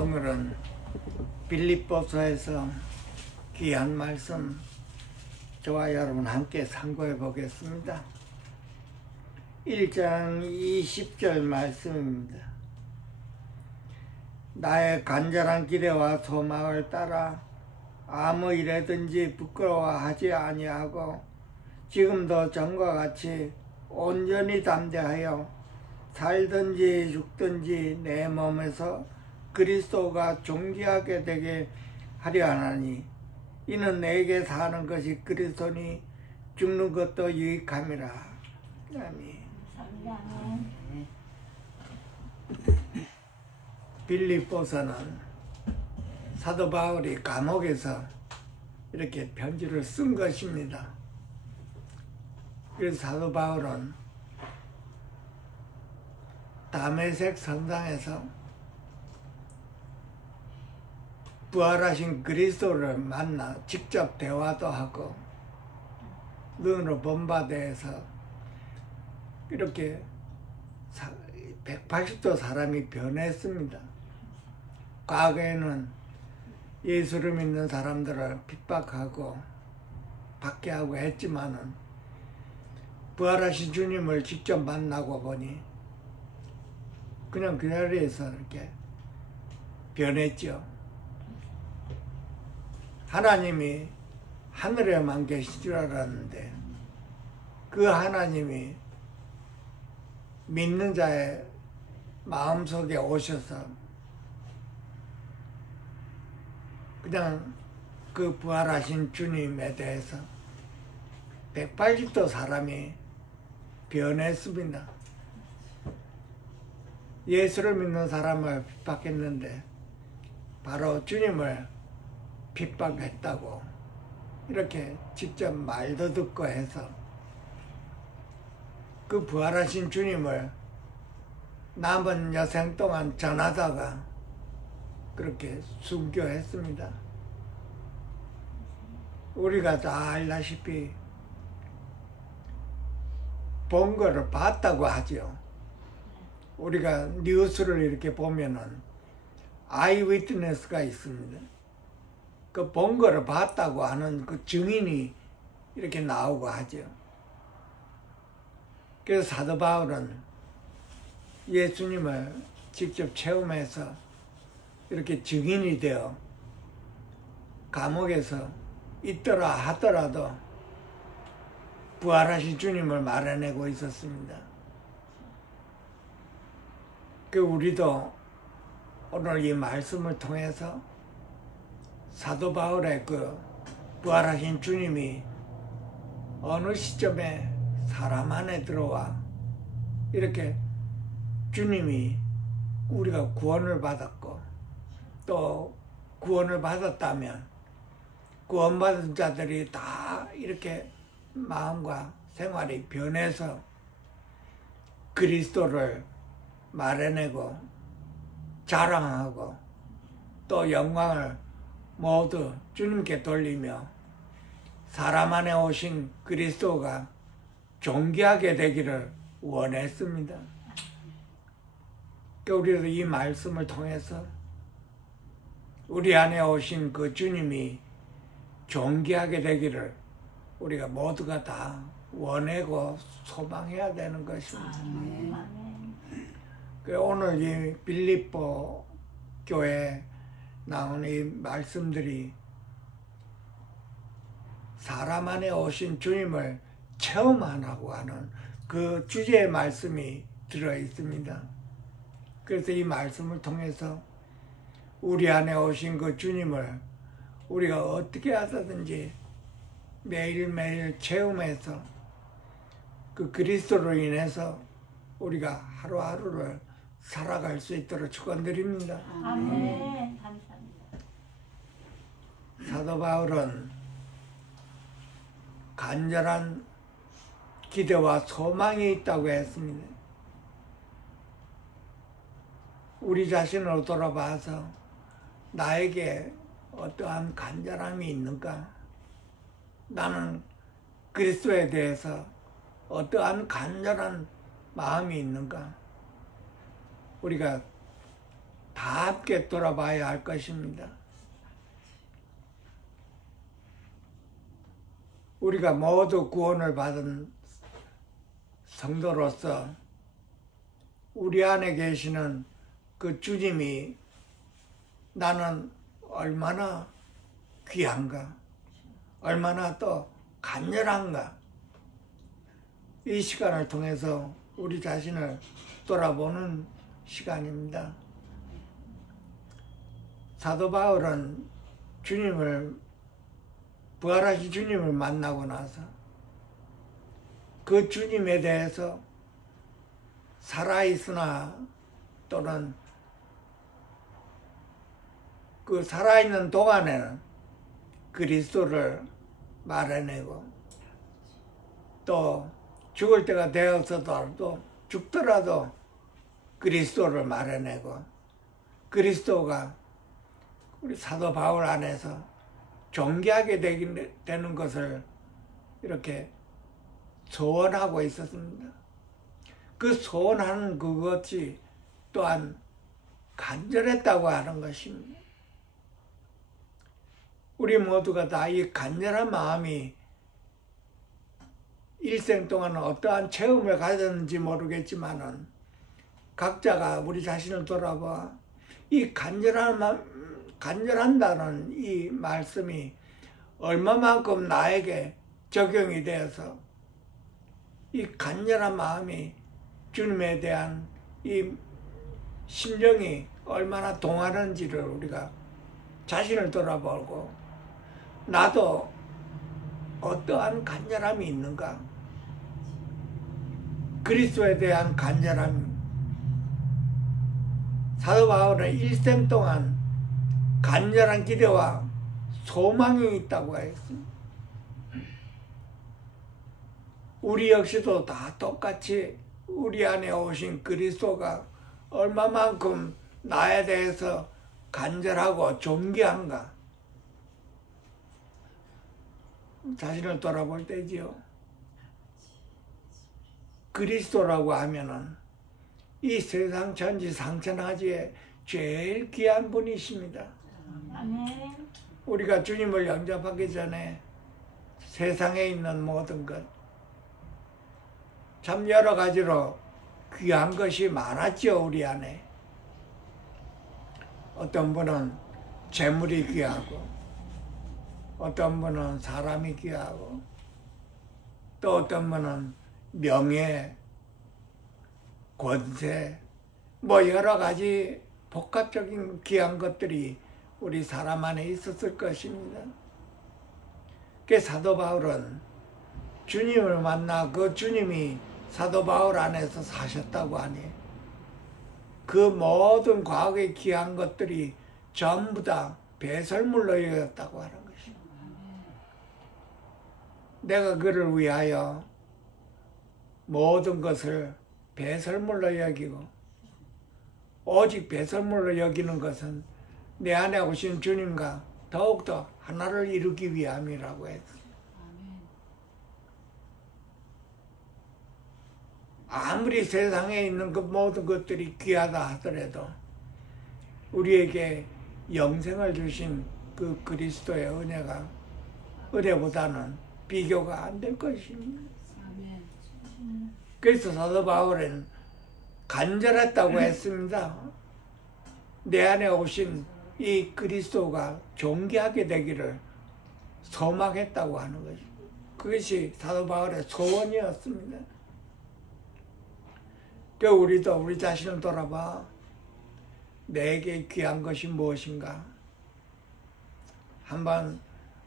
오늘은 빌립보서에서 귀한 말씀 저와 여러분 함께 상고해 보겠습니다. 1장 20절 말씀입니다. 나의 간절한 기대와 소망을 따라 아무 일에든지 부끄러워하지 아니하고 지금도 전과 같이 온전히 담대하여 살든지 죽든지 내 몸에서 그리스도가 존귀하게 되게 하려 하나니 이는 내게 사는 것이 그리스도니 죽는 것도 유익함이라. 아멘. 빌립보서는 사도 바울이 감옥에서 이렇게 편지를 쓴 것입니다. 그래서 사도 바울은 다메섹 선상에서 부활하신 그리스도를 만나 직접 대화도 하고 눈으로 본바대에서 이렇게 180도 사람이 변했습니다. 과거에는 예수를 믿는 사람들을 핍박하고 박해하고 했지만은 부활하신 주님을 직접 만나고 보니 그냥 그 자리에서 이렇게 변했죠. 하나님이 하늘에만 계신 줄 알았는데 그 하나님이 믿는 자의 마음속에 오셔서 그냥 그 부활하신 주님에 대해서 180도 사람이 변했습니다. 예수를 믿는 사람을 핍박했는데 바로 주님을 핍박했다고 이렇게 직접 말도 듣고 해서 그 부활하신 주님을 남은 여생 동안 전하다가 그렇게 순교했습니다. 우리가 다 알다시피 본 거를 봤다고 하죠. 우리가 뉴스를 이렇게 보면은 아이 위트니스가 있습니다. 그 본 거를 봤다고 하는 그 증인이 이렇게 나오고 하죠. 그래서 사도 바울은 예수님을 직접 체험해서 이렇게 증인이 되어 감옥에서 있더라 하더라도 부활하신 주님을 말해내고 있었습니다. 그 우리도 오늘 이 말씀을 통해서 사도 바울의 그 부활하신 주님이 어느 시점에 사람 안에 들어와 이렇게 주님이 우리가 구원을 받았고 또 구원을 받았다면 구원받은 자들이 다 이렇게 마음과 생활이 변해서 그리스도를 말해내고 자랑하고 또 영광을 모두 주님께 돌리며 사람 안에 오신 그리스도가 존귀하게 되기를 원했습니다. 우리도 이 말씀을 통해서 우리 안에 오신 그 주님이 존귀하게 되기를 우리가 모두가 다 원하고 소망해야 되는 것입니다. 오늘 이 빌립보 교회에 나온 이 말씀들이 사람 안에 오신 주님을 체험하라고 하는 그 주제의 말씀이 들어 있습니다. 그래서 이 말씀을 통해서 우리 안에 오신 그 주님을 우리가 어떻게 하든지 매일매일 체험해서 그 그리스도로 인해서 우리가 하루하루를 살아갈 수 있도록 축원드립니다. 아멘. 감사합니다. 사도 바울은 간절한 기대와 소망이 있다고 했습니다. 우리 자신을 돌아봐서 나에게 어떠한 간절함이 있는가? 나는 그리스도에 대해서 어떠한 간절한 마음이 있는가? 우리가 다 함께 돌아봐야 할 것입니다. 우리가 모두 구원을 받은 성도로서 우리 안에 계시는 그 주님이 나는 얼마나 귀한가, 얼마나 또 간절한가, 이 시간을 통해서 우리 자신을 돌아보는 시간입니다. 사도 바울은 부활하신 주님을 만나고 나서 그 주님에 대해서 살아있으나 또는 그 살아있는 동안에는 그리스도를 말해내고 또 죽을 때가 되어서도 죽더라도 그리스도를 말해내고 그리스도가 우리 사도 바울 안에서 존귀하게 되는 것을 이렇게 소원하고 있었습니다. 그 소원하는 그것이 또한 간절했다고 하는 것입니다. 우리 모두가 다 이 간절한 마음이 일생 동안 어떠한 체험을 가졌는지 모르겠지만은 각자가 우리 자신을 돌아봐 이 간절한다는 이 말씀이 얼마만큼 나에게 적용이 되어서 이 간절한 마음이 주님에 대한 이 심정이 얼마나 동하는지를 우리가 자신을 돌아보고 나도 어떠한 간절함이 있는가, 그리스도에 대한 간절함. 사도 바울은 일생 동안 간절한 기대와 소망이 있다고 했습니다. 우리 역시도 다 똑같이 우리 안에 오신 그리스도가 얼마만큼 나에 대해서 간절하고 존귀한가 자신을 돌아볼 때지요. 그리스도라고 하면은 이 세상 천지 상천하지에 제일 귀한 분이십니다. 아멘. 우리가 주님을 영접하기 전에 세상에 있는 모든 것 참 여러 가지로 귀한 것이 많았죠. 우리 안에 어떤 분은 재물이 귀하고 어떤 분은 사람이 귀하고 또 어떤 분은 명예, 권세, 뭐 여러 가지 복합적인 귀한 것들이 우리 사람 안에 있었을 것입니다. 그 사도 바울은 주님을 만나 그 주님이 사도 바울 안에서 사셨다고 하니 그 모든 과거의 귀한 것들이 전부 다 배설물로 여겼다고 하는 것입니다. 내가 그를 위하여 모든 것을 배설물로 여기고 오직 배설물로 여기는 것은 내 안에 오신 주님과 더욱더 하나를 이루기 위함이라고 했습니다. 아무리 세상에 있는 그 모든 것들이 귀하다 하더라도 우리에게 영생을 주신 그 그리스도의 은혜보다는 비교가 안 될 것입니다. 그래서 사도 바울은 간절했다고 했습니다. 내 안에 오신 이 그리스도가 존귀하게 되기를 소망했다고 하는 것입니다. 그것이 사도 바울의 소원이었습니다. 그 우리도 우리 자신을 돌아봐 내게 귀한 것이 무엇인가 한번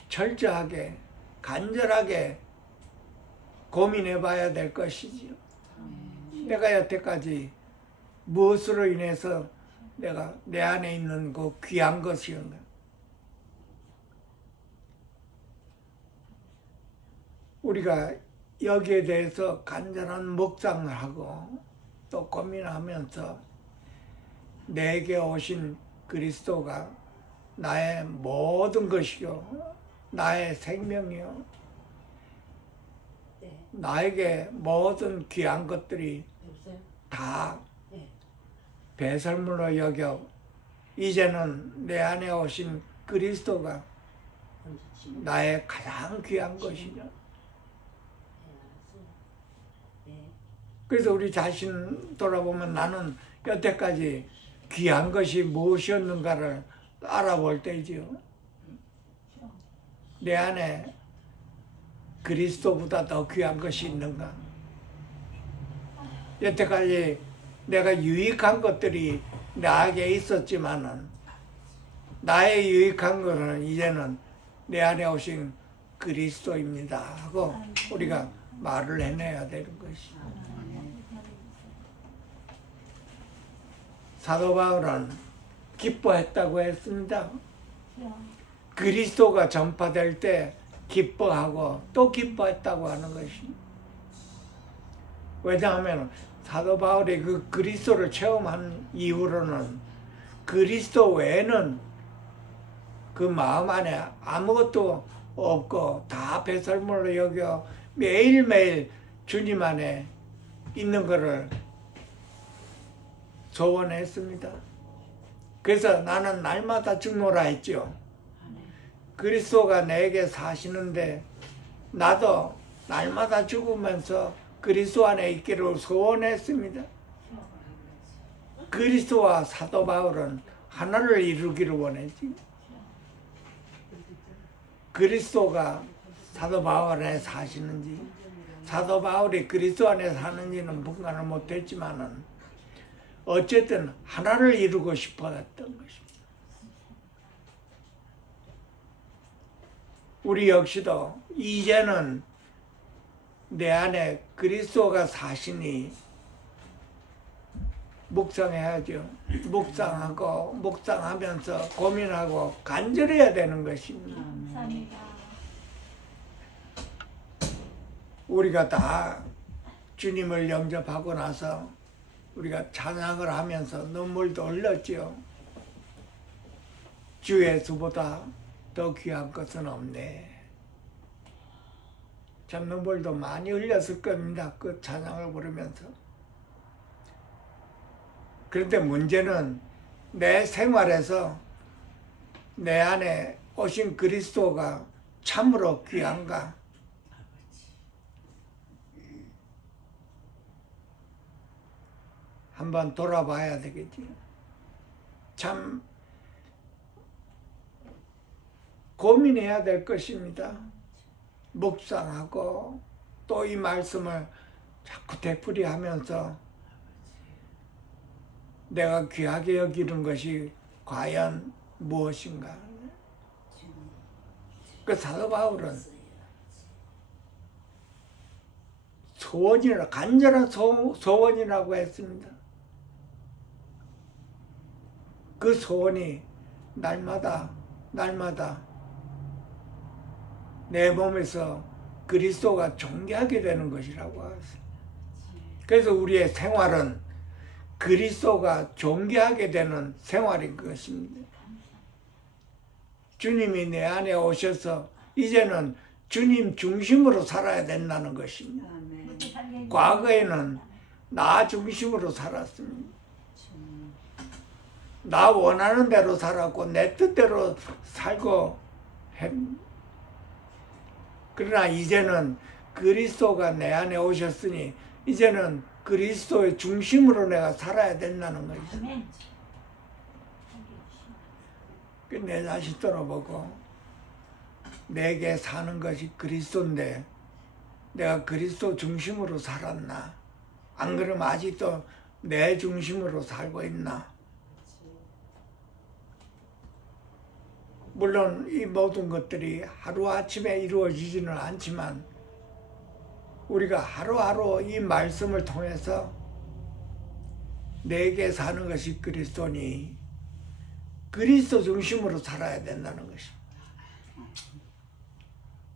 철저하게 간절하게 고민해 봐야 될 것이지요. 내가 여태까지 무엇으로 인해서 내가 내 안에 있는 그 귀한 것이었나. 우리가 여기에 대해서 간절한 묵상을 하고 또 고민하면서 내게 오신 그리스도가 나의 모든 것이요 나의 생명이요 나에게 모든 귀한 것들이 다 배설물로 여겨 이제는 내 안에 오신 그리스도가 나의 가장 귀한 것이냐. 그래서 우리 자신 돌아보면 나는 여태까지 귀한 것이 무엇이었는가를 알아볼 때이지요. 내 안에 그리스도보다 더 귀한 것이 있는가? 여태까지 내가 유익한 것들이 나에게 있었지만은 나의 유익한 것은 이제는 내 안에 오신 그리스도입니다 하고 우리가 말을 해내야 되는 것이. 사도 바울은 기뻐했다고 했습니다. 그리스도가 전파될 때 기뻐하고 또 기뻐했다고 하는 것이. 왜냐하면 사도 바울이 그 그리스도를 체험한 이후로는 그리스도 외에는 그 마음 안에 아무것도 없고 다 배설물로 여겨 매일매일 주님 안에 있는 것을 소원했습니다. 그래서 나는 날마다 죽노라 했죠. 그리스도가 내게 사시는데 나도 날마다 죽으면서 그리스도 안에 있기를 소원했습니다. 그리스도와 사도 바울은 하나를 이루기를 원했지. 그리스도가 사도 바울 안에 사시는지 사도 바울이 그리스도 안에 사는지는 분간을 못했지만은 어쨌든 하나를 이루고 싶어했던 것입니다. 우리 역시도 이제는 내 안에 그리스도가 사시니 묵상해야죠. 묵상하고 묵상하면서 고민하고 간절해야 되는 것입니다. 우리가 다 주님을 영접하고 나서 우리가 찬양을 하면서 눈물도 흘렸죠. 주 예수보다 더 귀한 것은 없네. 참 눈물도 많이 흘렸을 겁니다. 그 찬양을 부르면서. 그런데 문제는 내 생활에서 내 안에 오신 그리스도가 참으로 귀한가? 한번 돌아봐야 되겠지. 참 고민해야 될 것입니다. 묵상하고 또 이 말씀을 자꾸 되풀이하면서 내가 귀하게 여기는 것이 과연 무엇인가? 그 사도 바울은 소원이라 간절한 소원이라고 했습니다. 그 소원이 날마다 내 몸에서 그리스도가 존귀하게 되는 것이라고 하셨습니다. 그래서 우리의 생활은 그리스도가 존귀하게 되는 생활인 것입니다. 주님이 내 안에 오셔서 이제는 주님 중심으로 살아야 된다는 것입니다. 과거에는 나 중심으로 살았습니다. 나 원하는 대로 살았고 내 뜻대로 살고 그러나 이제는 그리스도가 내 안에 오셨으니 이제는 그리스도의 중심으로 내가 살아야 된다는 것이죠. 내 자신 돌아보고 내게 사는 것이 그리스도인데 내가 그리스도 중심으로 살았나? 안 그러면 아직도 내 중심으로 살고 있나? 물론 이 모든 것들이 하루아침에 이루어지지는 않지만 우리가 하루하루 이 말씀을 통해서 내게 사는 것이 그리스도니 그리스도 중심으로 살아야 된다는 것입니다.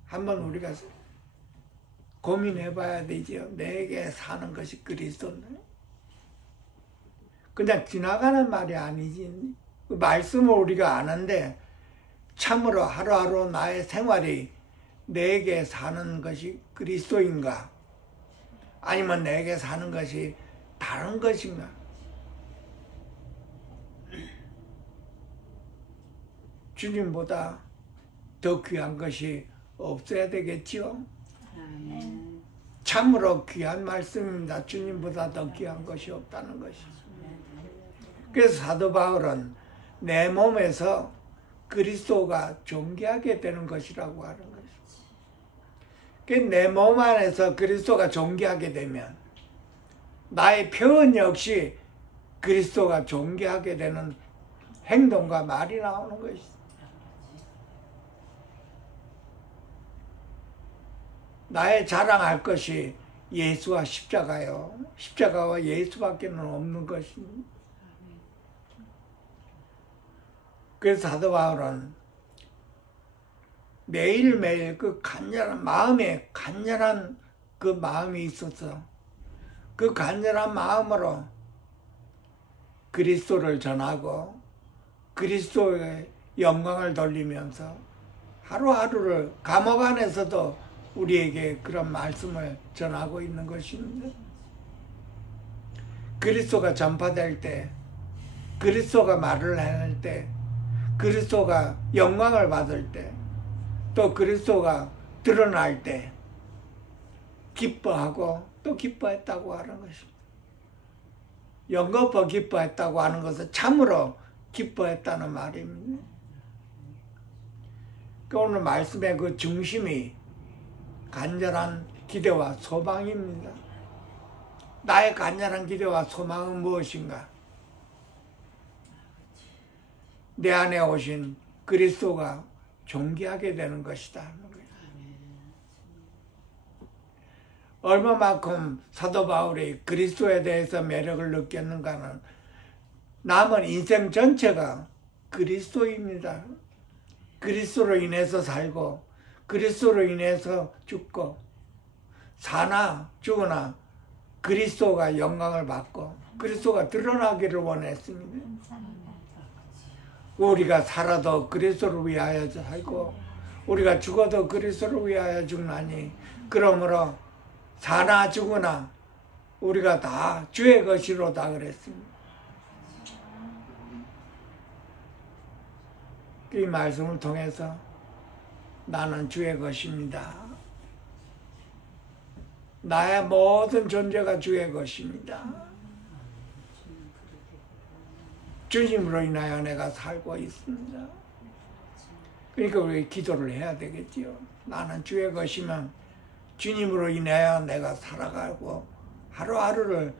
한번 우리가 고민해 봐야 되죠. 내게 사는 것이 그리스도인데 그냥 지나가는 말이 아니지. 그 말씀을 우리가 아는데 참으로 하루하루 나의 생활이 내게 사는 것이 그리스도인가? 아니면 내게 사는 것이 다른 것인가? 주님보다 더 귀한 것이 없어야 되겠지요. 참으로 귀한 말씀입니다. 주님보다 더 귀한 것이 없다는 것이. 그래서 사도 바울은 내 몸에서 그리스도가 존귀하게 되는 것이라고 하는 것이죠. 내 몸 안에서 그리스도가 존귀하게 되면 나의 표현 역시 그리스도가 존귀하게 되는 행동과 말이 나오는 것이죠. 나의 자랑할 것이 예수와 십자가요. 십자가와 예수밖에는 없는 것입니다. 그래서 사도 바울은 매일매일 그 간절한 마음에 간절한 그 마음이 있어서 그 간절한 마음으로 그리스도를 전하고 그리스도의 영광을 돌리면서 하루하루를 감옥 안에서도 우리에게 그런 말씀을 전하고 있는 것입니다. 그리스도가 전파될 때, 그리스도가 말을 해낼 때, 그리스도가 영광을 받을 때, 또 그리스도가 드러날 때 기뻐하고 또 기뻐했다고 하는 것입니다. 연거푸 기뻐했다고 하는 것은 참으로 기뻐했다는 말입니다. 오늘 말씀의 그 중심이 간절한 기대와 소망입니다. 나의 간절한 기대와 소망은 무엇인가? 내 안에 오신 그리스도가 존귀하게 되는 것이다. 얼마만큼 사도 바울이 그리스도에 대해서 매력을 느꼈는가는 남은 인생 전체가 그리스도입니다. 그리스도로 인해서 살고 그리스도로 인해서 죽고 사나 죽으나 그리스도가 영광을 받고 그리스도가 드러나기를 원했습니다. 우리가 살아도 그리스도를 위하여 살고 우리가 죽어도 그리스도를 위하여 죽나니 그러므로 사나 죽으나 우리가 다 주의 것이로다 그랬습니다. 이 말씀을 통해서 나는 주의 것입니다. 나의 모든 존재가 주의 것입니다. 주님으로 인하여 내가 살고 있습니다. 그러니까 우리 기도를 해야 되겠지요. 나는 주의 것이면 주님으로 인하여 내가 살아가고 하루하루를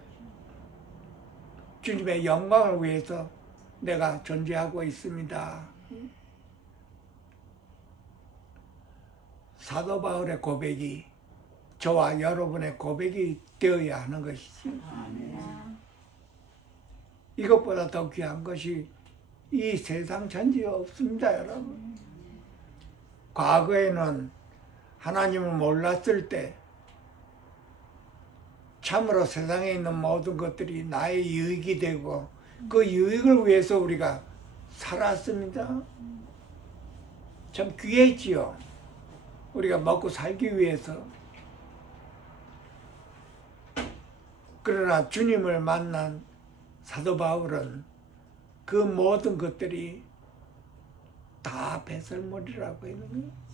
주님의 영광을 위해서 내가 존재하고 있습니다. 사도 바울의 고백이 저와 여러분의 고백이 되어야 하는 것이죠. 이것보다 더 귀한 것이 이 세상 전체에 없습니다, 여러분. 과거에는 하나님을 몰랐을 때 참으로 세상에 있는 모든 것들이 나의 유익이 되고 그 유익을 위해서 우리가 살았습니다. 참 귀했지요. 우리가 먹고 살기 위해서. 그러나 주님을 만난 사도 바울은 그 모든 것들이 다 배설물이라고 있는 거예요.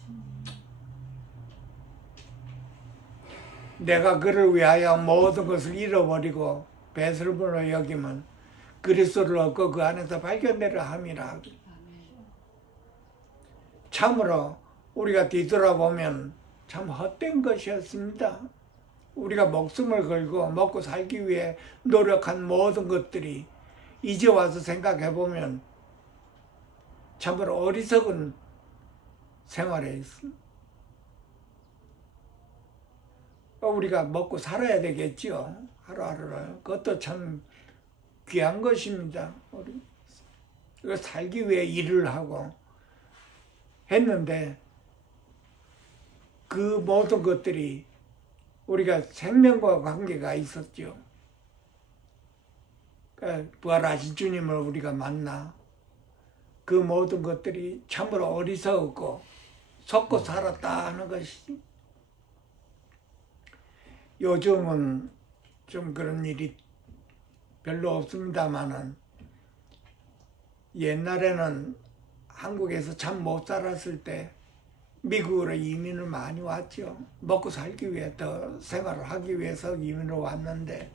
내가 그를 위하여 모든 것을 잃어버리고 배설물로 여기면 그리스도를 얻고 그 안에서 발견되려 함이라. 참으로 우리가 뒤돌아보면 참 헛된 것이었습니다. 우리가 목숨을 걸고 먹고 살기 위해 노력한 모든 것들이 이제 와서 생각해보면 참으로 어리석은 생활에 있습니다. 우리가 먹고 살아야 되겠지요. 하루하루를. 그것도 참 귀한 것입니다. 우리 살기 위해 일을 하고 했는데 그 모든 것들이 우리가 생명과 관계가 있었죠. 그러니까 부활하신 주님을 우리가 만나 그 모든 것들이 참으로 어리석었고 속고 살았다 하는 것이지. 요즘은 좀 그런 일이 별로 없습니다만은 옛날에는 한국에서 참 못 살았을 때 미국으로 이민을 많이 왔죠. 먹고 살기 위해 더 생활을 하기 위해서 이민을 왔는데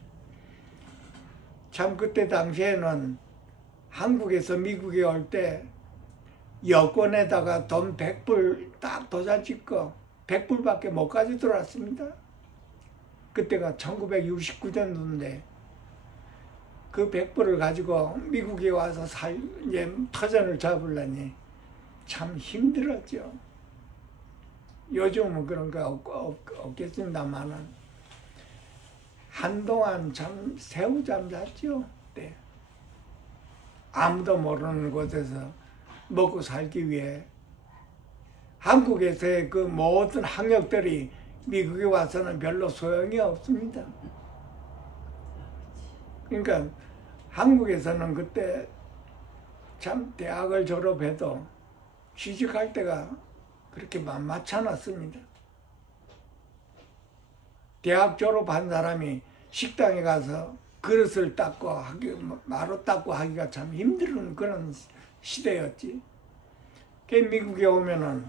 참 그때 당시에는 한국에서 미국에 올 때 여권에다가 돈 100불 딱 도장 찍고 100불밖에 못 가지고 들어왔습니다. 그때가 1969년도인데 그 100불을 가지고 미국에 와서 이제 터전을 잡으려니 참 힘들었죠. 요즘은 그런 거 없겠습니다만은 한동안 참 새우잠 잤죠. 그때 아무도 모르는 곳에서 먹고 살기 위해 한국에서의 그 모든 학력들이 미국에 와서는 별로 소용이 없습니다. 그러니까 한국에서는 그때 참 대학을 졸업해도 취직할 때가 그렇게 만만치 않았습니다. 대학 졸업한 사람이 식당에 가서 그릇을 닦고 마루 닦고 하기가 참 힘든 그런 시대였지. 미국에 오면은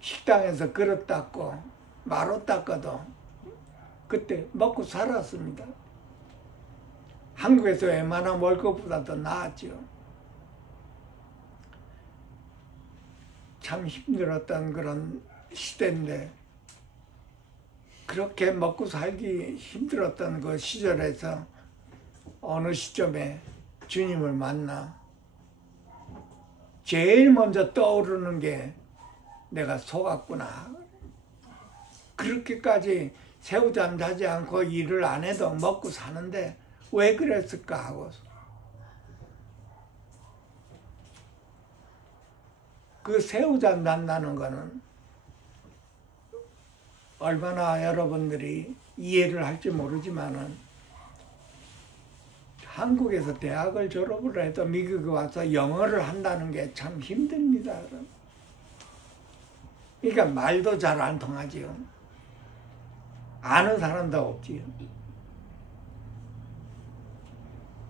식당에서 그릇 닦고 마루 닦아도 그때 먹고 살았습니다. 한국에서 웬만한 월급보다 더 나았죠. 참 힘들었던 그런 시대인데 그렇게 먹고 살기 힘들었던 그 시절에서 어느 시점에 주님을 만나 제일 먼저 떠오르는 게 내가 속았구나. 그렇게까지 새우잠 자지 않고 일을 안 해도 먹고 사는데 왜 그랬을까 하고 그 새우잠 잔다는 거는 얼마나 여러분들이 이해를 할지 모르지만은 한국에서 대학을 졸업을 해도 미국에 와서 영어를 한다는 게 참 힘듭니다. 그러니까 말도 잘 안 통하지요. 아는 사람도 없지요.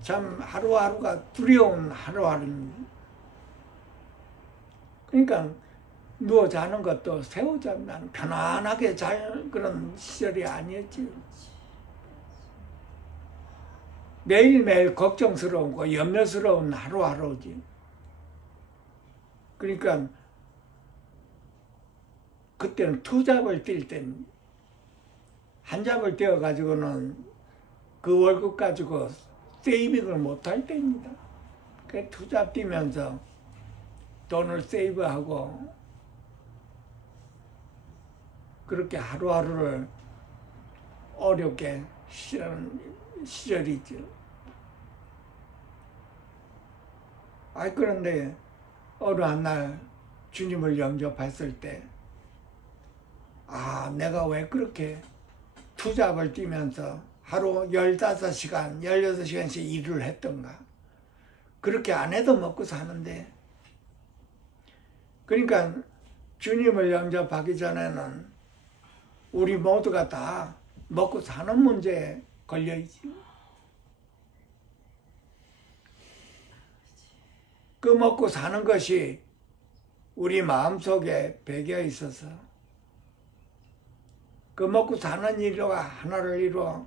참 하루하루가 두려운 하루하루입니다. 그러니까 누워 자는 것도 새우잠 난 편안하게 잘 그런 시절이 아니었지요. 매일매일 걱정스러운 거 염려스러운 하루하루지. 그러니까 그때는 투잡을 뛸 때는 한 잡을 떼어 가지고는 그 월급 가지고 세이빙을 못할 때입니다. 그 투잡 뛰면서 돈을 세이브하고 그렇게 하루하루를 어렵게 시절이죠. 그런데 어느 한날 주님을 영접했을 때 내가 왜 그렇게 투잡을 뛰면서 하루 15시간, 16시간씩 일을 했던가. 그렇게 안 해도 먹고 사는데. 그러니까 주님을 영접하기 전에는 우리 모두가 다 먹고 사는 문제에 걸려있지. 그 먹고 사는 것이 우리 마음속에 배겨 있어서 그 먹고 사는 일로가 하나를 이루어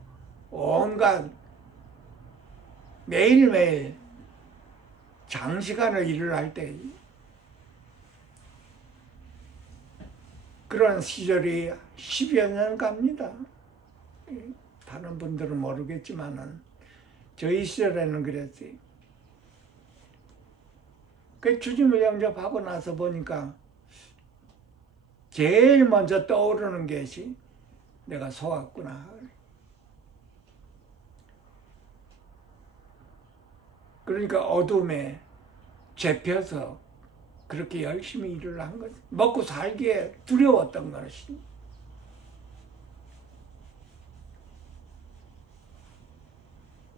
온갖 매일매일 장시간을 일을 할 때 그런 시절이 10여 년 갑니다. 다른 분들은 모르겠지만은 저희 시절에는 그랬어요. 그 주님을 영접하고 나서 보니까 제일 먼저 떠오르는 것이 내가 속았구나. 그러니까 어둠에 잡혀서 그렇게 열심히 일을 한 거지. 먹고 살기에 두려웠던 것이.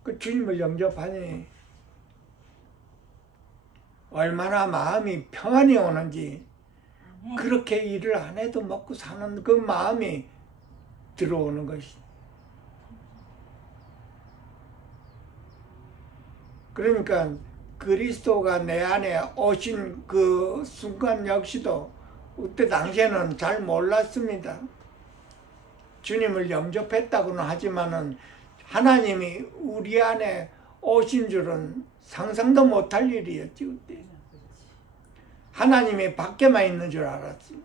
그 주님을 영접하니 얼마나 마음이 평안이 오는지 그렇게 일을 안 해도 먹고 사는 그 마음이 들어오는 것이. 그러니까 그리스도가 내 안에 오신 그 순간 역시도 그때 당시에는 잘 몰랐습니다. 주님을 영접했다고는 하지만은 하나님이 우리 안에 오신 줄은 상상도 못할 일이었지. 그때 하나님이 밖에만 있는 줄 알았지.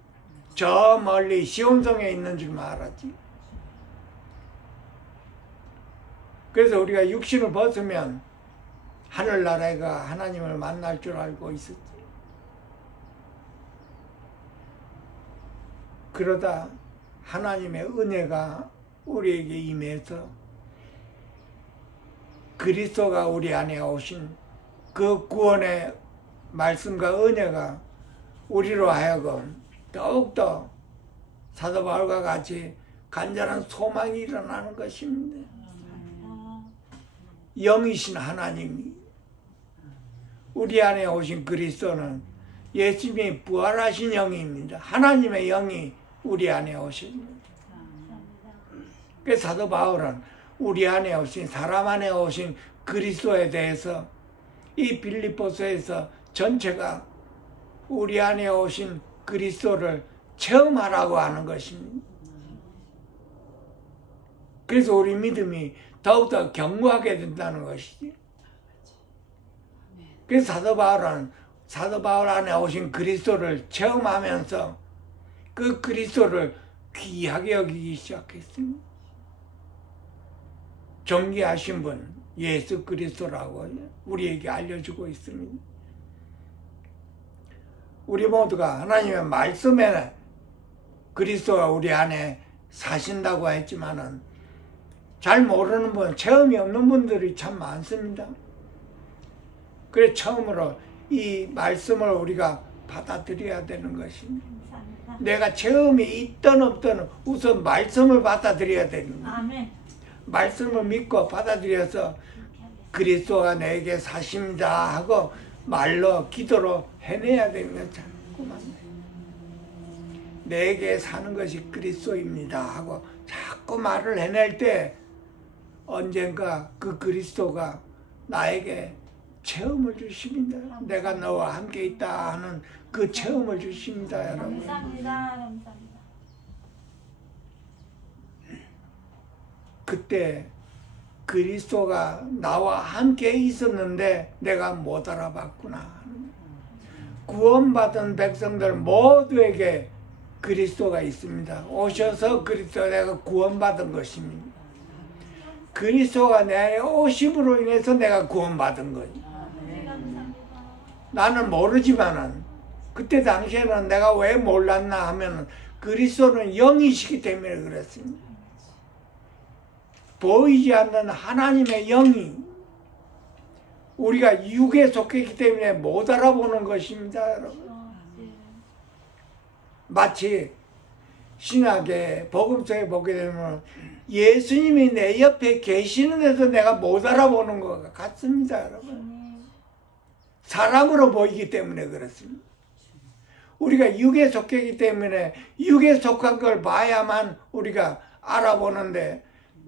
저 멀리 시온성에 있는 줄만 알았지. 그래서 우리가 육신을 벗으면 하늘나라에 가 하나님을 만날 줄 알고 있었지. 그러다 하나님의 은혜가 우리에게 임해서 그리스도가 우리 안에 오신 그 구원의 말씀과 은혜가 우리로 하여금 더욱더 사도 바울과 같이 간절한 소망이 일어나는 것입니다. 영이신 하나님이 우리 안에 오신 그리스도는 예수님이 부활하신 영입니다. 하나님의 영이 우리 안에 오십니다. 그래서 사도 바울은 우리 안에 오신 사람 안에 오신 그리스도에 대해서 이 빌립보서에서 전체가 우리 안에 오신 그리스도를 체험하라고 하는 것입니다. 그래서 우리 믿음이 더욱더 견고하게 된다는 것이지. 그래서 사도 바울 안에 오신 그리스도를 체험하면서 그 그리스도를 귀하게 여기기 시작했습니다. 존귀하신 분 예수 그리스도라고 우리에게 알려주고 있습니다. 우리 모두가 하나님의 말씀에 그리스도가 우리 안에 사신다고 했지만은 잘 모르는 분, 체험이 없는 분들이 참 많습니다. 그래서 처음으로 이 말씀을 우리가 받아들여야 되는 것입니다. 내가 체험이 있든 없든 우선 말씀을 받아들여야 됩니다. 아멘. 말씀을 믿고 받아들여서 그리스도가 내게 사십니다 하고 말로 기도로 해내야 되는 건 자꾸만 내게 사는 것이 그리스도입니다 하고 자꾸 말을 해낼 때 언젠가 그 그리스도가 나에게 체험을 주십니다. 내가 너와 함께 있다 하는 그 체험을 주십니다. 여러분. 감사합니다. 감사합니다. 그때 그리스도가 나와 함께 있었는데 내가 못 알아봤구나. 구원받은 백성들 모두에게 그리스도가 있습니다. 오셔서 그리스도가 내가 구원받은 것입니다. 그리스도가 내 안에 오심으로 인해서 내가 구원받은 거지. 나는 모르지만은 그때 당시에는 내가 왜 몰랐나 하면은 그리스도는 영이시기 때문에 그랬습니다. 보이지 않는 하나님의 영이 우리가 육에 속했기 때문에 못 알아보는 것입니다, 여러분. 마치 신약의 복음서에 보게 되면 예수님이 내 옆에 계시는데도 내가 못 알아보는 것 같습니다, 여러분. 사람으로 보이기 때문에 그렇습니다. 우리가 육에 속했기 때문에 육에 속한 걸 봐야만 우리가 알아보는데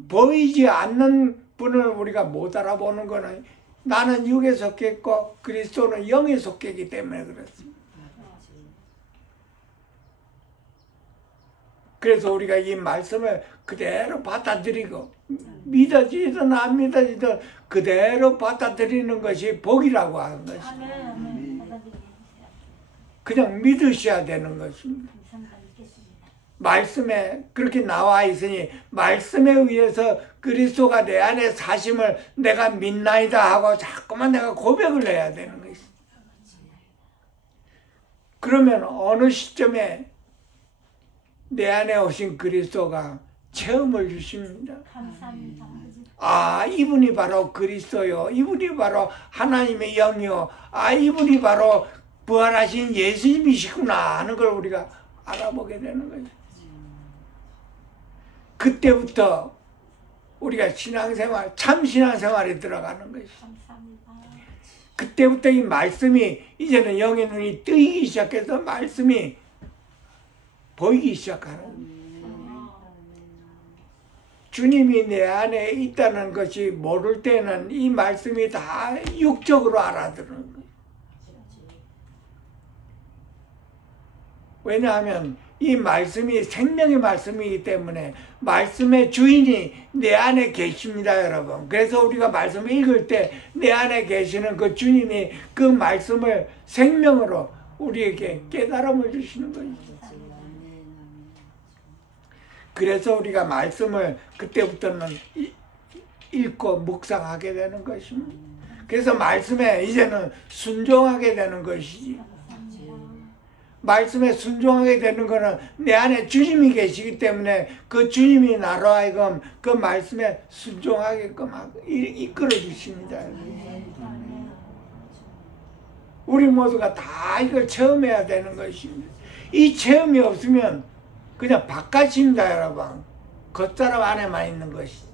보이지 않는 분을 우리가 못 알아보는 거는 나는 육에 속했고 그리스도는 영에 속했기 때문에 그렇습니다. 그래서 우리가 이 말씀을 그대로 받아들이고 믿어지든 안 믿어지든 그대로 받아들이는 것이 복이라고 하는 것입니다. 그냥 믿으셔야 되는 것입니다. 말씀에 그렇게 나와 있으니 말씀에 의해서 그리스도가 내 안에 사심을 내가 믿나이다 하고 자꾸만 내가 고백을 해야 되는 것입니다. 그러면 어느 시점에 내 안에 오신 그리스도가 체험을 주십니다. 감사합니다. 아, 이분이 바로 그리스도요. 이분이 바로 하나님의 영이요. 아, 이분이 바로 부활하신 예수님이시구나 하는 걸 우리가 알아보게 되는 거죠. 그때부터 우리가 신앙생활, 참 신앙생활에 들어가는 것이죠. 그때부터 이 말씀이 이제는 영의 눈이 뜨이기 시작해서 말씀이 보이기 시작하는 거예요. 주님이 내 안에 있다는 것이 모를 때는 이 말씀이 다 육적으로 알아들은 거예요. 왜냐하면 이 말씀이 생명의 말씀이기 때문에 말씀의 주인이 내 안에 계십니다, 여러분. 그래서 우리가 말씀을 읽을 때 내 안에 계시는 그 주님이 그 말씀을 생명으로 우리에게 깨달음을 주시는 거예요. 그래서 우리가 말씀을 그때부터는 읽고 묵상하게 되는 것입니다. 그래서 말씀에 이제는 순종하게 되는 것이지. 말씀에 순종하게 되는 것은 내 안에 주님이 계시기 때문에 그 주님이 나로 하여금 그 말씀에 순종하게끔 이끌어 주십니다. 우리 모두가 다 이걸 체험해야 되는 것입니다. 이 체험이 없으면 그냥 바깥입니다, 여러분. 겉사람 안에만 있는 것이.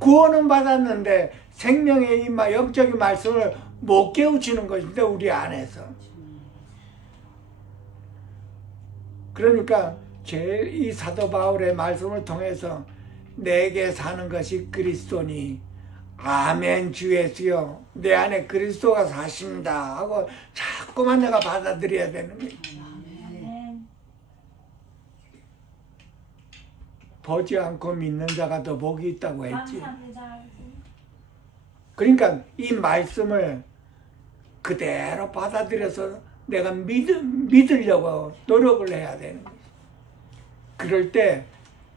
구원은 받았는데 생명의 이 영적인 말씀을 못 깨우치는 것인데 우리 안에서. 그러니까 제일 이 사도 바울의 말씀을 통해서 내게 사는 것이 그리스도니 아멘 주 예수여 내 안에 그리스도가 사십니다 하고 자꾸만 내가 받아들여야 되는 거예요. 보지 않고 믿는 자가 더 복이 있다고 했지. 그러니까 이 말씀을 그대로 받아들여서 내가 믿으려고 노력을 해야 되는 거지. 그럴 때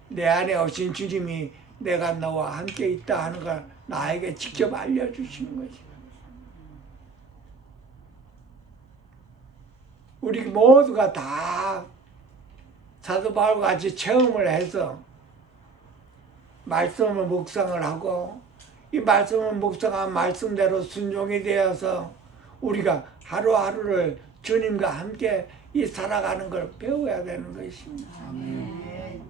내 안에 오신 주님이 내가 너와 함께 있다 하는 걸 나에게 직접 알려주시는 거지. 우리 모두가 다 사도 바울과 같이 체험을 해서 말씀을 묵상을 하고 이 말씀을 묵상한 말씀대로 순종이 되어서 우리가 하루하루를 주님과 함께 이 살아가는 걸 배워야 되는 것입니다. 아멘.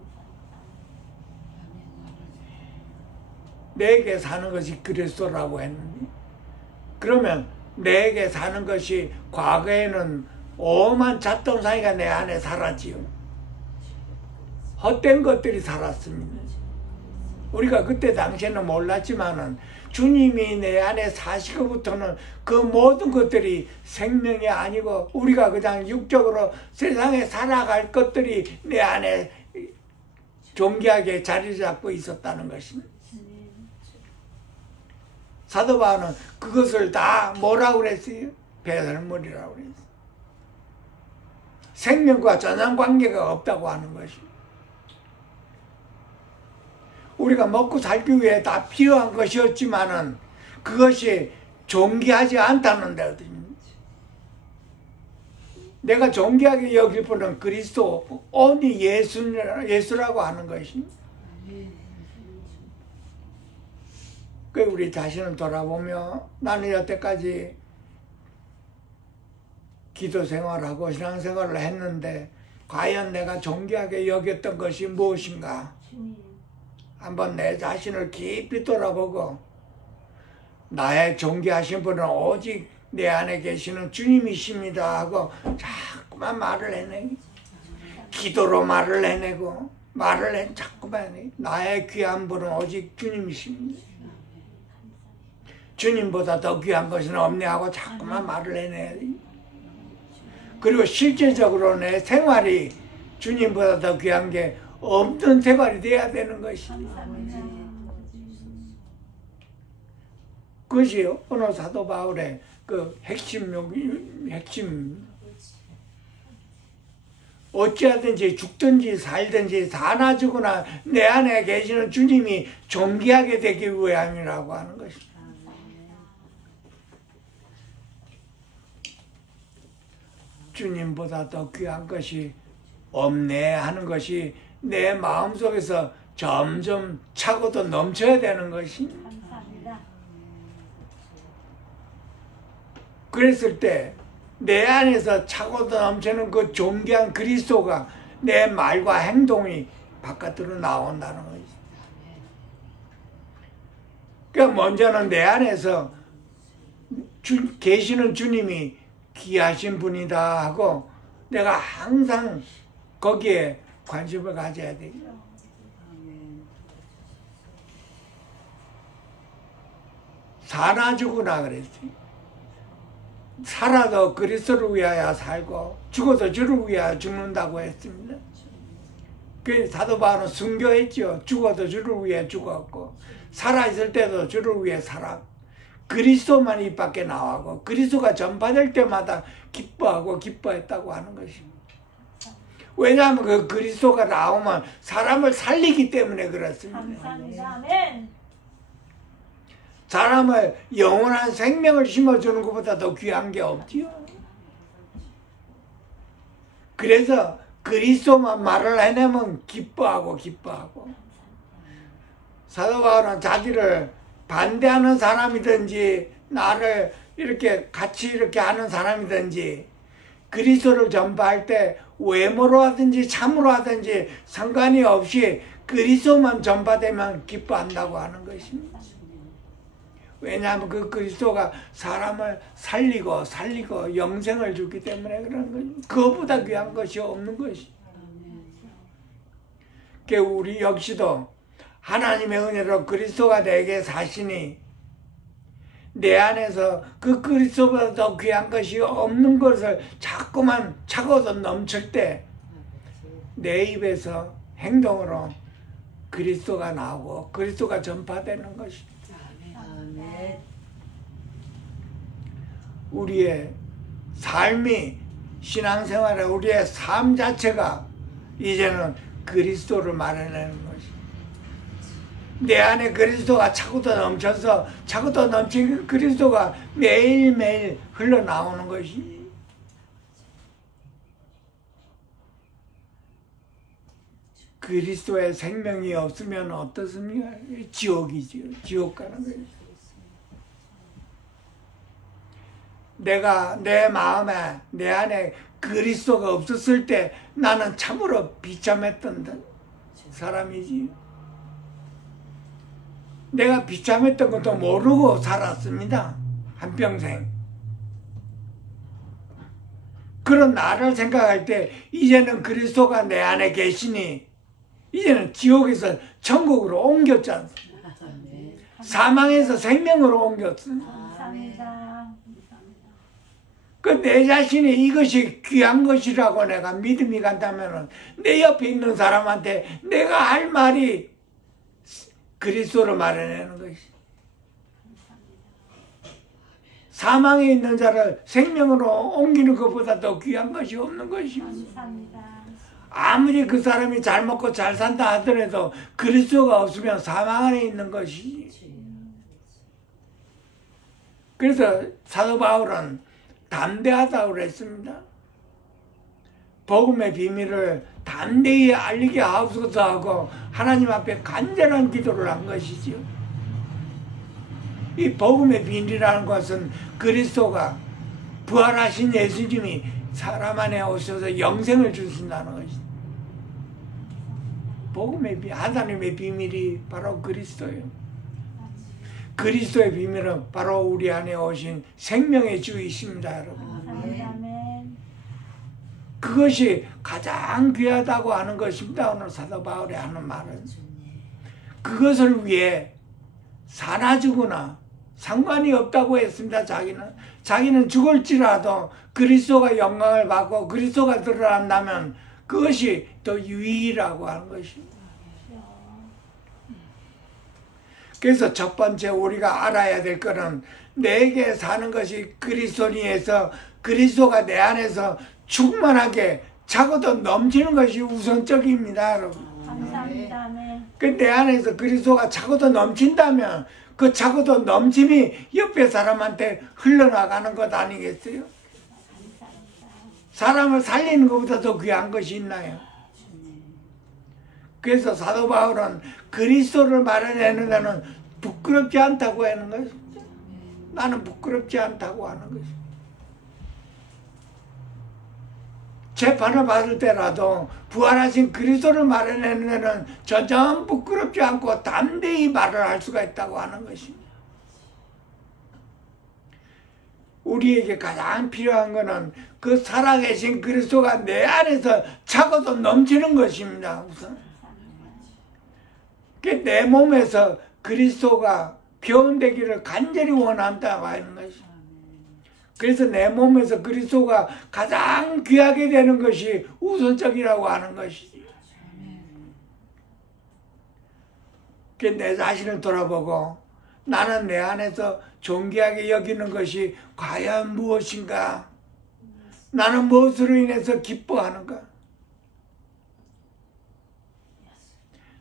내게 사는 것이 그리스도라고 했는데 그러면 내게 사는 것이 과거에는 오만 잣동상이가 내 안에 살았지요. 헛된 것들이 살았습니다. 우리가 그때 당시에는 몰랐지만은 주님이 내 안에 사시고부터는 그 모든 것들이 생명이 아니고 우리가 그냥 육적으로 세상에 살아갈 것들이 내 안에 존귀하게 자리 잡고 있었다는 것입니다. 사도 바울은 그것을 다 뭐라고 그랬어요? 배설물이라고 그랬어요. 생명과 전혀 관계가 없다고 하는 것입니다. 우리가 먹고 살기 위해 다 필요한 것이었지만은 그것이 존귀하지 않다는 데거든요. 내가 존귀하게 여길 분은 그리스도, 오니 예수라고 하는 것입니다. 그 우리 자신을 돌아보며 나는 여태까지 기도 생활하고 신앙 생활을 했는데 과연 내가 존귀하게 여겼던 것이 무엇인가? 한번 내 자신을 깊이 돌아보고 나의 존귀하신 분은 오직 내 안에 계시는 주님이십니다 하고 자꾸만 말을 해내고 기도로 말을 해내고 자꾸만 해내고 나의 귀한 분은 오직 주님이십니다. 주님보다 더 귀한 것은 없네 하고 자꾸만 말을 해내야 돼. 그리고 실제적으로 내 생활이 주님보다 더 귀한 게 없는 생활이 돼야 되는 것이. 그것이 오늘 사도 바울의 그 핵심. 어찌하든지 죽든지 살든지 사나 죽으나 내 안에 계시는 주님이 존귀하게 되기 위함이라고 하는 것입니다. 주님보다 더 귀한 것이 없네 하는 것이 내 마음속에서 점점 차고도 넘쳐야 되는 것입니다. 그랬을 때 내 안에서 차고도 넘치는 그 존귀한 그리스도가 내 말과 행동이 바깥으로 나온다는 거지. 그러니까 먼저는 내 안에서 계시는 주님이 귀하신 분이다 하고 내가 항상 거기에 관심을 가져야 되죠. 사나 죽으나 그랬어요. 살아도 그리스도를 위하여 살고 죽어도 주를 위하여 죽는다고 했습니다. 그 사도 바울은 순교했죠. 죽어도 주를 위해 죽었고 살아있을 때도 주를 위해 살았고 그리스도만 입 밖에 나와고 그리스도가 전파될 때마다 기뻐하고 기뻐했다고 하는 것입니다. 왜냐하면 그 그리스도가 나오면 사람을 살리기 때문에 그렇습니다. 감사합니다. 아멘. 사람을 영원한 생명을 심어주는 것보다 더 귀한 게 없지요. 그래서 그리스도만 말을 해내면 기뻐하고 사도 바울은 자기를 반대하는 사람이든지 나를 이렇게 같이 이렇게 하는 사람이든지 그리스도를 전파할 때 외모로 하든지 참으로 하든지 상관이 없이 그리스도만 전파되면 기뻐한다고 하는 것입니다. 왜냐하면 그 그리스도가 사람을 살리고 영생을 주기 때문에 그런 거죠. 그것보다 귀한 것이 없는 것이. 우리 역시도 하나님의 은혜로 그리스도가 내게 사시니 내 안에서 그 그리스도보다 더 귀한 것이 없는 것을 자꾸만 차고서 넘칠 때 내 입에서 행동으로 그리스도가 나오고 그리스도가 전파되는 것입니다. 우리의 삶이 신앙생활에 우리의 삶 자체가 이제는 그리스도를 말해내는 것이. 내 안에 그리스도가 차고도 넘쳐서 차고도 넘친 그리스도가 매일매일 흘러나오는 것이. 그리스도의 생명이 없으면 어떻습니까? 지옥이지요. 지옥 가는 거예요. 내가 내 마음에 내 안에 그리스도가 없었을 때 나는 참으로 비참했던 사람이지. 내가 비참했던 것도 모르고 살았습니다. 한평생. 그런 나를 생각할 때 이제는 그리스도가 내 안에 계시니 이제는 지옥에서 천국으로 옮겼지 않습니까? 사망에서 생명으로 옮겼습니다. 감사합니다. 그 내 자신이 이것이 귀한 것이라고 내가 믿음이 간다면 내 옆에 있는 사람한테 내가 할 말이 그리스도로 말해내는 것이. 사망에 있는 자를 생명으로 옮기는 것보다 더 귀한 것이 없는 것입니다. 감사합니다. 아무리 그 사람이 잘 먹고 잘 산다 하더라도 그리스도가 없으면 사망 안에 있는 것이지. 그래서 사도 바울은 담대하다고 그랬습니다. 복음의 비밀을 담대히 알리게 하옵소서 하고 하나님 앞에 간절한 기도를 한 것이지요. 이 복음의 비밀이라는 것은 그리스도가 부활하신 예수님이 사람 안에 오셔서 영생을 주신다는 것이죠. 복음의 비밀, 하나님의 비밀이 바로 그리스도예요. 그리스도의 비밀은 바로 우리 안에 오신 생명의 주이십니다, 여러분. 아멘. 그것이 가장 귀하다고 하는 것입니다. 오늘 사도 바울이 하는 말은. 그것을 위해 사나 죽으나 상관이 없다고 했습니다. 자기는 죽을지라도 그리스도가 영광을 받고 그리스도가 드러난다면 그것이 더 유의라고 하는 것입니다. 그래서 첫 번째 우리가 알아야 될 것은 내게 사는 것이 그리스도니에서 그리스도가 내 안에서 충만하게 차고도 넘치는 것이 우선적입니다, 여러분. 감사합니다. 아멘. 내 안에서 그리스도가 차고도 넘친다면 그 차고도 넘침이 옆에 사람한테 흘러나가는 것 아니겠어요? 사람을 살리는 것보다 더 귀한 것이 있나요? 그래서 사도 바울은 그리스도를 말해내는 데는 부끄럽지 않다고 하는 것입니다. 나는 부끄럽지 않다고 하는 것입니다. 재판을 받을 때라도 부활하신 그리스도를 말해내는 데는 전혀 부끄럽지 않고 담대히 말을 할 수가 있다고 하는 것입니다. 우리에게 가장 필요한 것은 그 살아계신 그리스도가 내 안에서 차고도 넘치는 것입니다. 우선 내 몸에서 그리스도가 표현되기를 간절히 원한다고 하는 것이. 그래서 내 몸에서 그리스도가 가장 귀하게 되는 것이 우선적이라고 하는 것이지. 내 자신을 돌아보고 나는 내 안에서 존귀하게 여기는 것이 과연 무엇인가? 나는 무엇으로 인해서 기뻐하는가?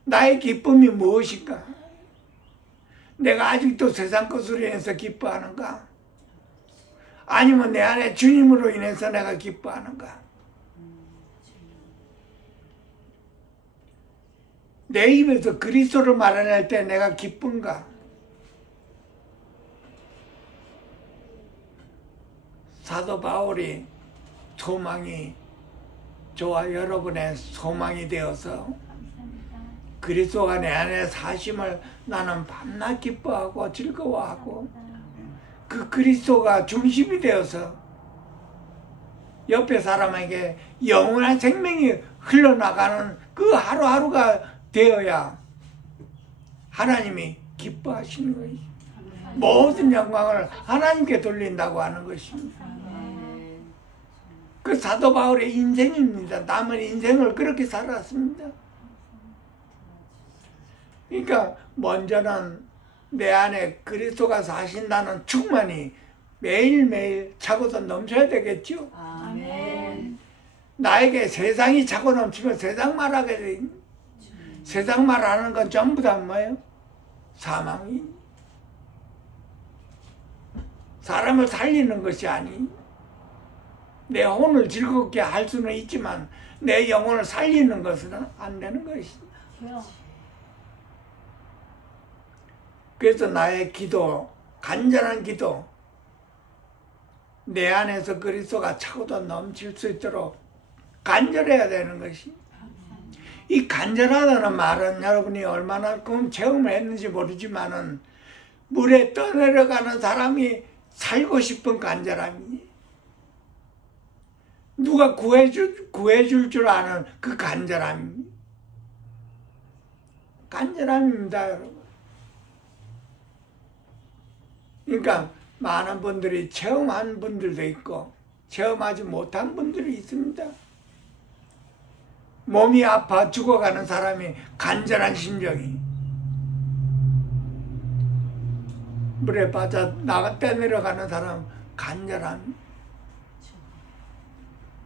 나의 기쁨이 무엇인가? 내가 아직도 세상 것으로 인해서 기뻐하는가? 아니면 내 안에 주님으로 인해서 내가 기뻐하는가? 내 입에서 그리스도를 말해낼 때 내가 기쁜가? 사도 바울이 소망이 저와 여러분의 소망이 되어서 그리스도가 내 안에 사심을 나는 밤낮 기뻐하고 즐거워하고 그 그리스도가 중심이 되어서 옆에 사람에게 영원한 생명이 흘러나가는 그 하루하루가 되어야 하나님이 기뻐하시는 것이죠. 모든 영광을 하나님께 돌린다고 하는 것입니다. 그 사도 바울의 인생입니다. 남은 인생을 그렇게 살았습니다. 그러니까 먼저는 내 안에 그리스도가 사신다는 충만이 매일매일 차고도 넘쳐야 되겠죠. 아멘. 나에게 세상이 차고 넘치면 세상 말하게 돼. 세상 말하는 건 전부 다 뭐예요? 사망이. 사람을 살리는 것이 아니. 내 혼을 즐겁게 할 수는 있지만 내 영혼을 살리는 것은 안 되는 것이다. 그래서 나의 기도, 간절한 기도, 내 안에서 그리스도가 차고도 넘칠 수 있도록 간절해야 되는 것이. 이 간절하다는 말은 여러분이 얼마나 체험을 했는지 모르지만은 물에 떠내려가는 사람이 살고 싶은 간절함이, 누가 구해줄 줄 아는 그 간절함입니다, 여러분. 그러니까 많은 분들이 체험한 분들도 있고 체험하지 못한 분들이 있습니다. 몸이 아파 죽어가는 사람이 간절한 심정이, 물에 빠져 떠내려가는 사람 간절한.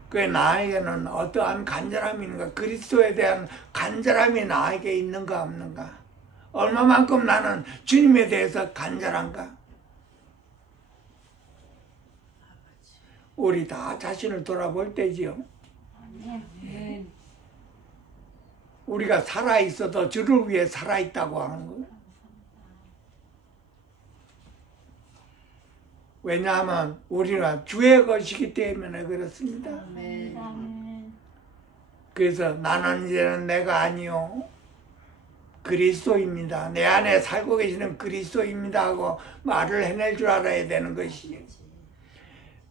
그게 나에게는 어떠한 간절함이 있는가? 그리스도에 대한 간절함이 나에게 있는가 없는가? 얼마만큼 나는 주님에 대해서 간절한가? 우리 다 자신을 돌아볼 때지요. 우리가 살아있어도 주를 위해 살아있다고 하는 거예요. 왜냐하면 우리가 주의 것이기 때문에 그렇습니다. 그래서 나는 이제는 내가 아니요 그리스도입니다. 내 안에 살고 계시는 그리스도입니다 하고 말을 해낼 줄 알아야 되는 것이죠.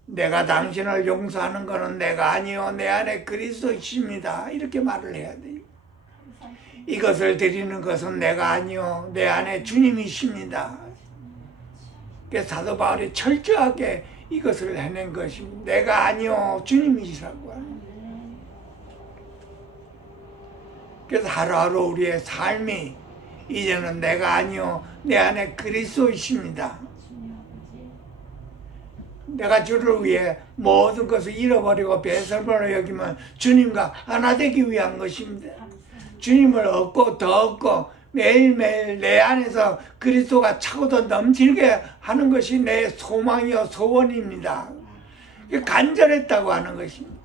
내가 당신을 용서하는 것은 내가 아니요 내 안에 그리스도이십니다. 이렇게 말을 해야 돼요. 이것을 드리는 것은 내가 아니요 내 안에 주님이십니다. 그래서 사도 바울이 철저하게 이것을 해낸 것입니다. 내가 아니요 주님이시라고 하는 거예요. 그래서 하루하루 우리의 삶이 이제는 내가 아니요 내 안에 그리스도이십니다. 내가 주를 위해 모든 것을 잃어버리고 배설물로 여기면 주님과 하나 되기 위한 것입니다. 주님을 얻고 더 얻고 매일매일 내 안에서 그리스도가 차고도 넘치게 하는 것이 내 소망이요 소원입니다. 간절했다고 하는 것입니다.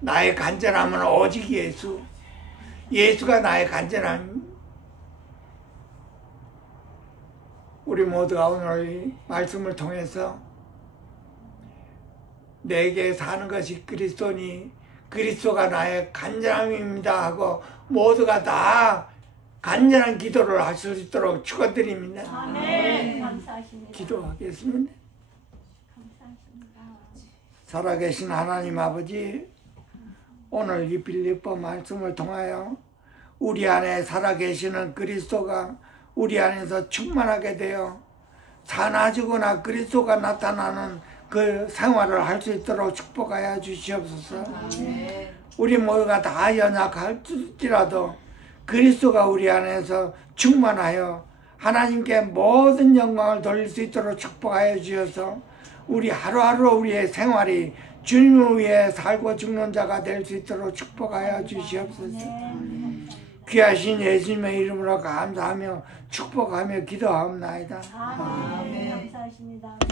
나의 간절함은 오직 예수. 예수가 나의 간절함입니다. 우리 모두가 오늘 말씀을 통해서 내게 사는 것이 그리스도니 그리스도가 나의 간절함입니다 하고 모두가 다 간절한 기도를 할 수 있도록 축원드립니다. 아멘. 감사하십니다. 기도하겠습니다. 감사하십니다. 살아계신 하나님 아버지, 오늘 이 빌립보 말씀을 통하여 우리 안에 살아계시는 그리스도가 우리 안에서 충만하게 되어 사나지거나 그리스도가 나타나는 그 생활을 할 수 있도록 축복하여 주시옵소서. 우리 모두가 다 연약할지라도 그리스도가 우리 안에서 충만하여 하나님께 모든 영광을 돌릴 수 있도록 축복하여 주셔서 우리 하루하루 우리의 생활이 주님을 위해 살고 죽는 자가 될 수 있도록 축복하여 주시옵소서. 귀하신 예수님의 이름으로 감사하며 축복하며 기도하옵나이다. 아멘. 감사하십니다.